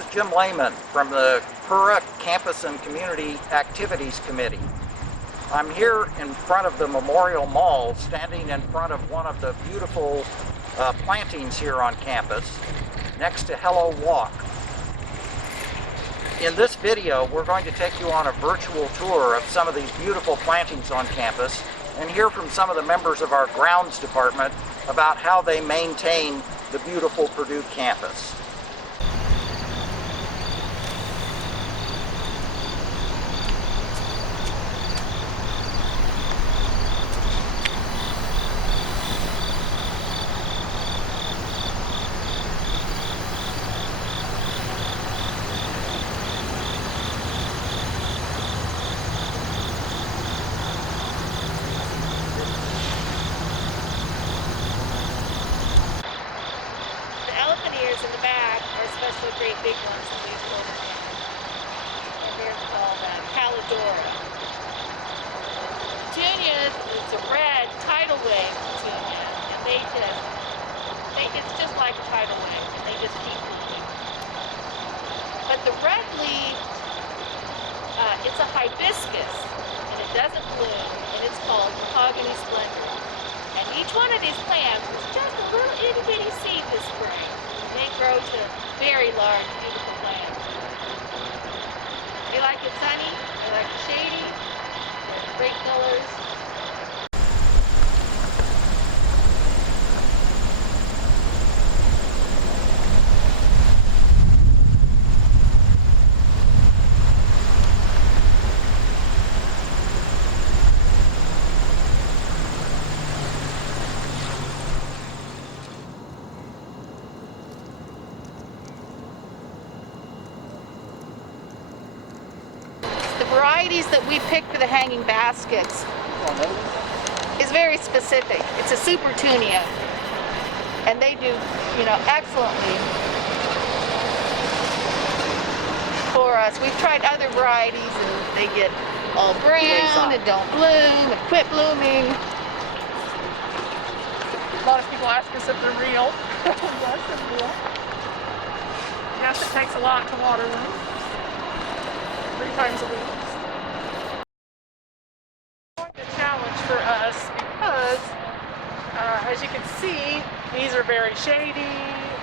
is Jim Lehman from the PURA Campus and Community Activities Committee. I'm here in front of the Memorial Mall, standing in front of one of the beautiful plantings here on campus, next to Hello Walk. In this video, we're going to take you on a virtual tour of some of these beautiful plantings on campus and hear from some of the members of our Grounds Department about how they maintain the beautiful Purdue campus. In the back are especially great big ones that we've pulled in. And they're called Calidora. Petunias, it's a red tidal wave petunia, and it's just like a tidal wave, and they just keep moving. But the red leaf, it's a hibiscus, and it doesn't bloom, and it's called Mahogany Splendor. And each one of these plants was just a little itty bitty seed this spring. They grow to very large, beautiful plants. They like it sunny, they like it shady, great colors. The varieties that we pick for the hanging baskets is very specific. It's a super tunia, and they do, excellently for us. We've tried other varieties, and they get all brown and don't bloom and quit blooming. A lot of people ask us if they're real. Yes, they're real. Yes, it takes a lot to water them. 3 times a week. Quite a challenge for us because, as you can see, these are very shady,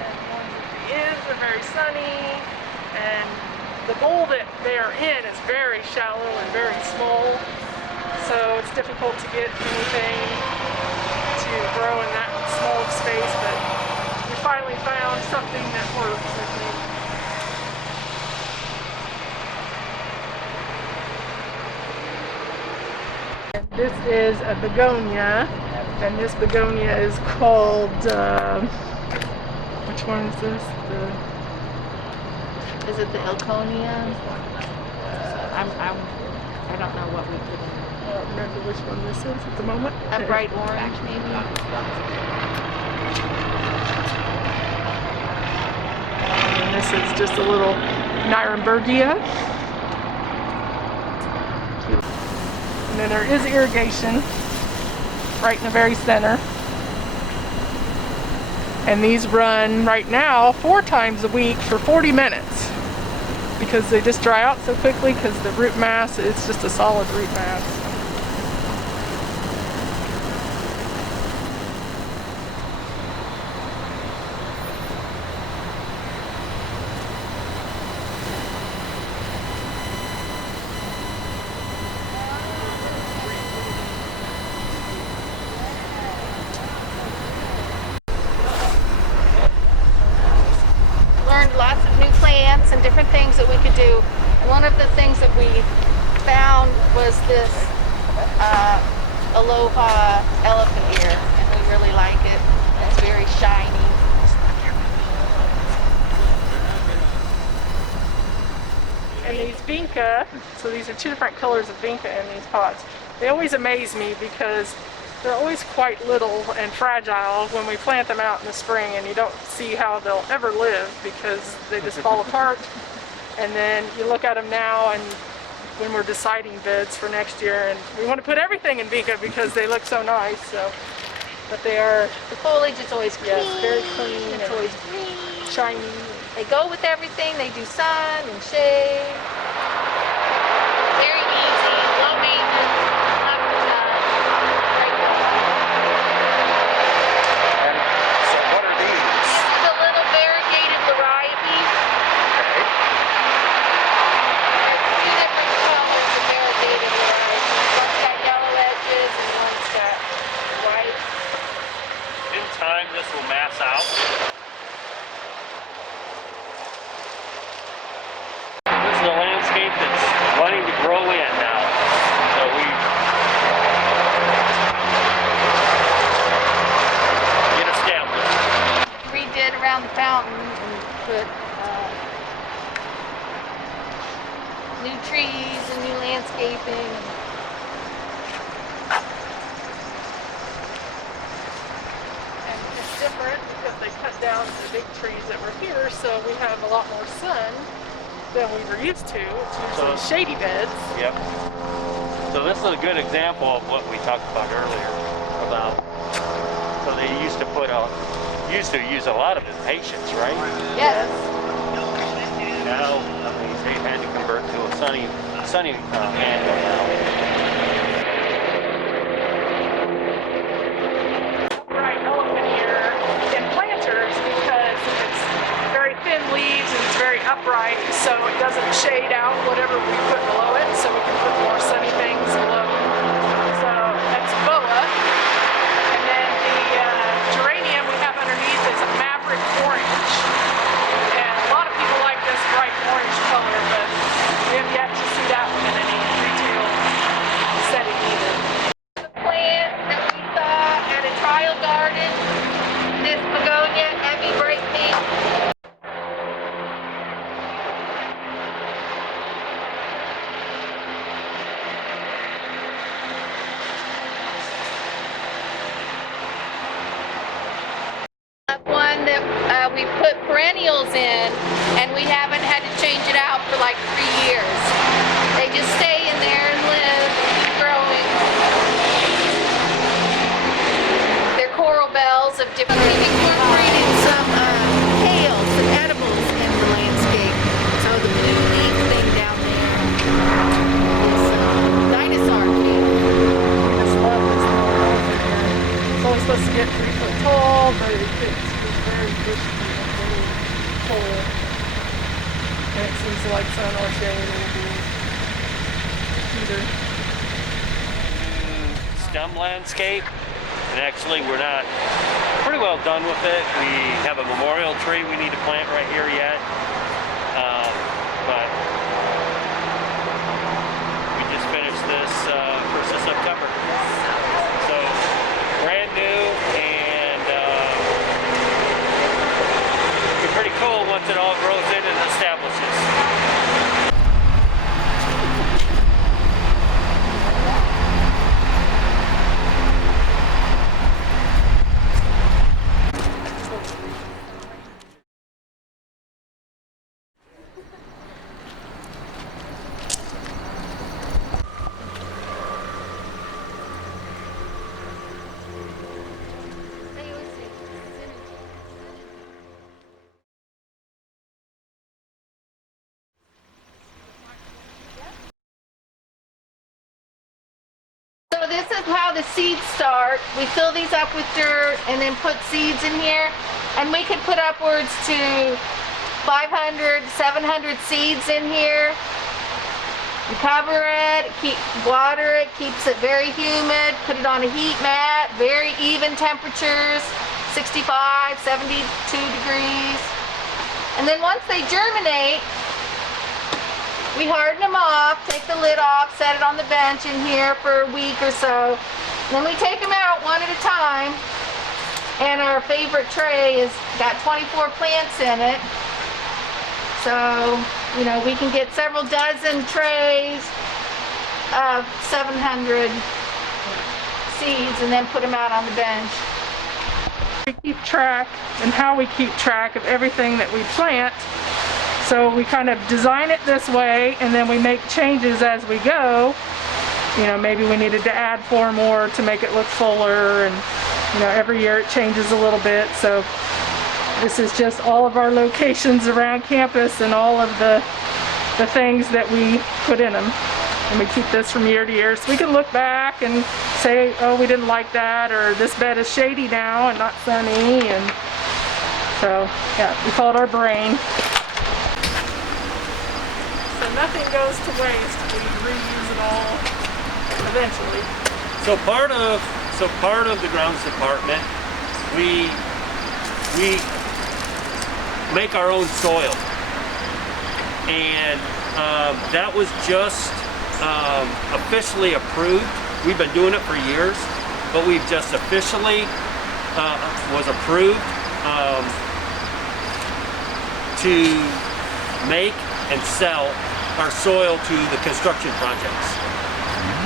and the ones at the ends are very sunny, and the bowl that they are in is very shallow and very small, so it's difficult to get anything to grow in that small space, but we finally found something that works, I think. This is a begonia, and this begonia is called, which one is this? Is it the Ilconia? I don't know what we put in. I don't remember which one this is at the moment. A bright orange, maybe? And this is just a little Nirenbergia. And then there is irrigation right in the very center. And these run right now 4 times a week for 40 minutes because they just dry out so quickly because the root mass is just a solid root mass. Lots of new plants and different things that we could do. And one of the things that we found was this Aloha elephant ear, and we really like it. It's very shiny. And these vinca, so these are 2 different colors of vinca in these pots. They always amaze me because they're always quite little and fragile when we plant them out in the spring, and you don't see how they'll ever live because they just fall apart. And then you look at them now, and when we're deciding beds for next year, and we want to put everything in vinca because they look so nice. So, but they are, the foliage is always clean. Yes, very clean. It's always green. Shiny. They go with everything. They do sun and shade. Very easy, low maintenance, not great work. And so what are these? This is a little variegated variety. Okay. There's two different colors of variegated variety. One's got yellow edges and one's got white. In time, this will mass out. This is the landscape that's wanting to grow in now. So we get established. Redid around the fountain and put new trees and new landscaping. And it's different because they cut down the big trees that were here, so we have a lot more sun than we were used to. It's usually shady beds. Yep. So this is a good example of what we talked about earlier about. So they used to use a lot of impatiens, right? Yes. Now, I mean, they've had to convert to a sunny angle now. Right, elephant here in planters because it's very thin leaves and it's very upright, so it doesn't shade out whatever we put below it, so we can put more sunny things below. So that's boa. And then the geranium we have underneath is a maverick orange. And a lot of people like this bright orange color, but we have yet to see that one in any retail setting either. The plant that we saw at a trial garden, this begonia, heavy bright pink. One that we put perennials in, and we haven't had to change it out for like 3 years. They just stay in there and live, keep growing. They're coral bells of different. We've incorporated some kale, some edibles in the landscape. So the blue leaf thing down there is dinosaur kale. I just love this little elephant here. It's only supposed to get 3 foot tall, but it's very bushy and very full. And it seems to like sun or shade or either. Stem landscape, and actually we're not pretty well done with it. We have a memorial tree we need to plant right here yet, but we just finished this 1st of September. So brand new, and it'll be pretty cool once it all grows in and establishes. So this is how the seeds start. We fill these up with dirt and then put seeds in here, and we could put upwards to 500, 700 seeds in here. You cover it, water it, keeps it very humid, put it on a heat mat, very even temperatures, 65, 72 degrees. And then once they germinate, we harden them off, take the lid off, set it on the bench in here for a week or so. Then we take them out one at a time. And our favorite tray has got 24 plants in it. So, you know, we can get several dozen trays of 700 seeds and then put them out on the bench. We keep track, and how we keep track of everything that we plant. So we kind of design it this way, and then we make changes as we go. You know, maybe we needed to add 4 more to make it look fuller, and you know, every year it changes a little bit. So This is just all of our locations around campus and all of the things that we put in them. And we keep this from year to year, so we can look back and say, oh, we didn't like that, or this bed is shady now and not sunny, and so, yeah, we call it our brain. So nothing goes to waste. We reuse it all eventually. So part of the grounds department, we make our own soil, and that was just officially approved. We've been doing it for years, but we've just officially was approved to make and sell our soil to the construction projects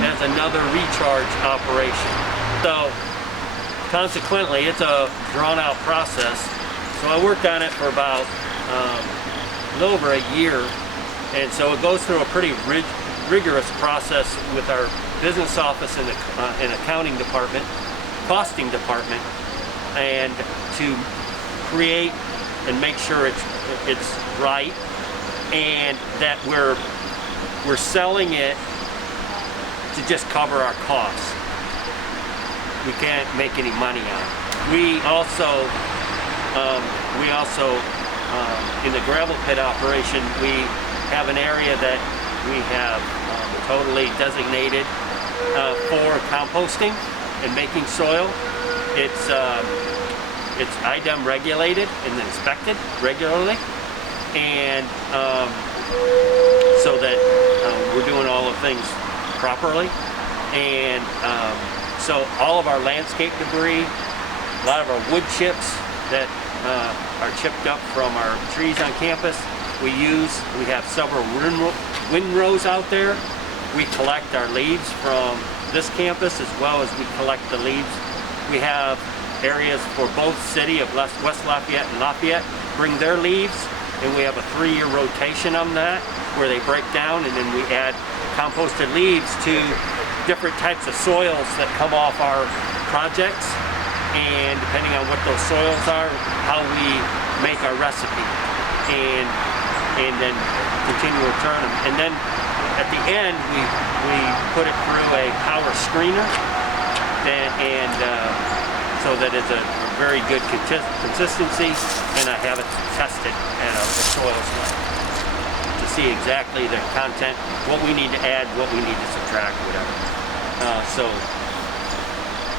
as another recharge operation. So consequently, it's a drawn-out process. So I worked on it for about a little over a year, and so it goes through a pretty rigorous process with our business office and accounting department, costing department, and to create and make sure it's right, and that we're selling it to just cover our costs. We can't make any money on it. We also in the gravel pit operation, we have an area that we have totally designated for composting and making soil. It's IDEM regulated and inspected regularly, and so that we're doing all the things properly. And so all of our landscape debris, a lot of our wood chips that are chipped up from our trees on campus, we have several windrows out there. We collect our leaves from this campus as well as we collect the leaves. We have areas for both city of West Lafayette and Lafayette bring their leaves, and we have a 3-year rotation on that where they break down, and then we add composted leaves to different types of soils that come off our projects, and depending on what those soils are, how we make our recipe, and then continue to turn them. And then at the end, we put it through a power screener, and so that it's a very good consistency, and I have it tested at a soils lab to see exactly the content, what we need to add, what we need to subtract, whatever. So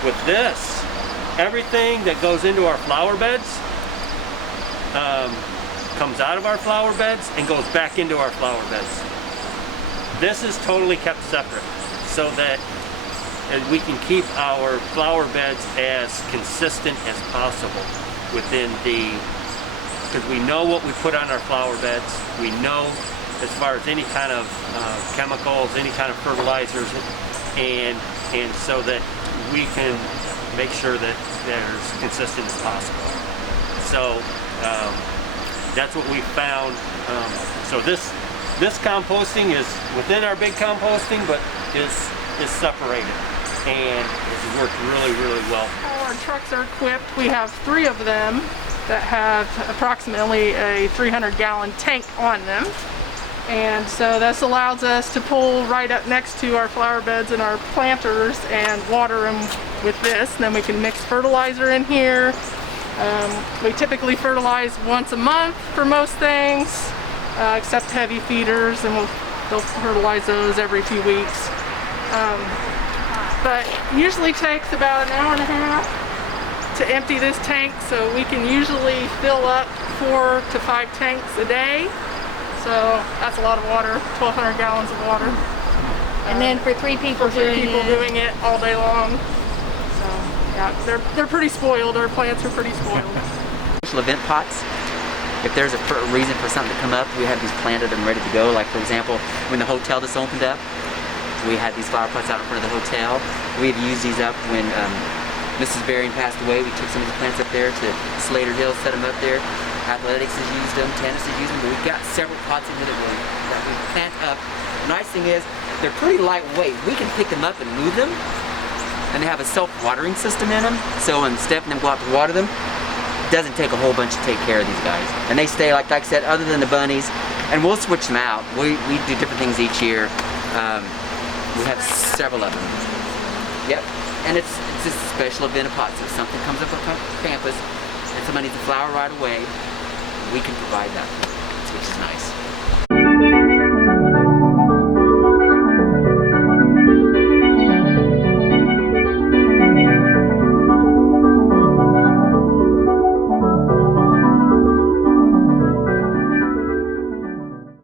with this, everything that goes into our flower beds comes out of our flower beds and goes back into our flower beds. This is totally kept separate so that we can keep our flower beds as consistent as possible within because we know what we put on our flower beds. We know as far as any kind of chemicals, any kind of fertilizers, and so that we can make sure that they're as consistent as possible. So that's what we found. So this composting is within our big composting, but is separated, and it's worked really, really well. Our trucks are equipped. We have 3 of them that have approximately a 300-gallon tank on them. And so this allows us to pull right up next to our flower beds and our planters and water them with this. And then we can mix fertilizer in here. We typically fertilize once a month for most things, except heavy feeders, and they'll fertilize those every few weeks. But usually takes about an hour and a half to empty this tank, so we can usually fill up 4 to 5 tanks a day. So that's a lot of water, 1,200 gallons of water. And then for 3 people doing it all day long. So yeah, they're pretty spoiled. Our plants are pretty spoiled. Special event pots. If there's a reason for something to come up, we have these planted and ready to go. Like for example, when the hotel just opened up, we had these flower pots out in front of the hotel. We've used these up when Mrs. Berrien passed away. We took some of the plants up there to Slater Hill, set them up there. Athletics has used them, tennis has used them, but we've got several pots in here that we plant up. The nice thing is, they're pretty lightweight. We can pick them up and move them, and they have a self-watering system in them. So when Steph and them go out to water them, doesn't take a whole bunch to take care of these guys. And they stay, like I said, other than the bunnies, and we'll switch them out. We do different things each year. We have several of them. Yep. And it's just a special event of pots. If something comes up on campus and somebody needs a flower right away, we can provide that, which is nice.